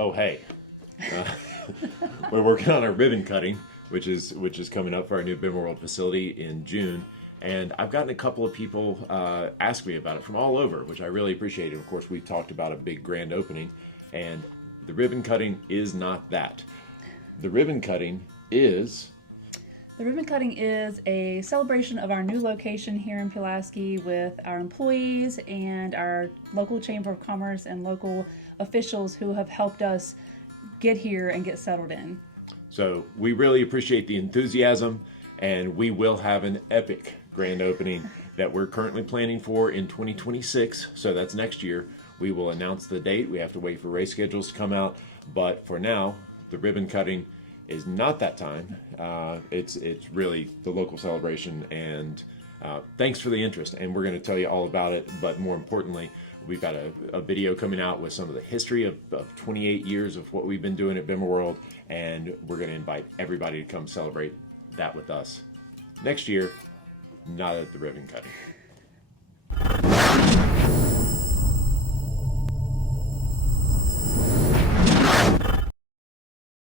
Oh, hey, uh, we're working on our ribbon cutting, which is coming up for our new BimmerWorld facility in June. And I've gotten a couple of people ask me about it from all over, which I really appreciate. Of course, we talked about a big grand opening, and the ribbon cutting is not that. The ribbon cutting is The ribbon cutting is a celebration of our new location here in Pulaski with our employees and our local Chamber of Commerce and local officials who have helped us get here and get settled in. so we really appreciate the enthusiasm, and we will have an epic grand opening that we're currently planning for in 2026. So that's next year. We will announce the date. We have to wait for race schedules to come out, but for now, the ribbon cutting is not that time. It's really the local celebration, and thanks for the interest. And we're going to tell you all about it. But more importantly, we've got a video coming out with some of the history of 28 years of what we've been doing at BimmerWorld, and we're going to invite everybody to come celebrate that with us next year, not at the ribbon cutting.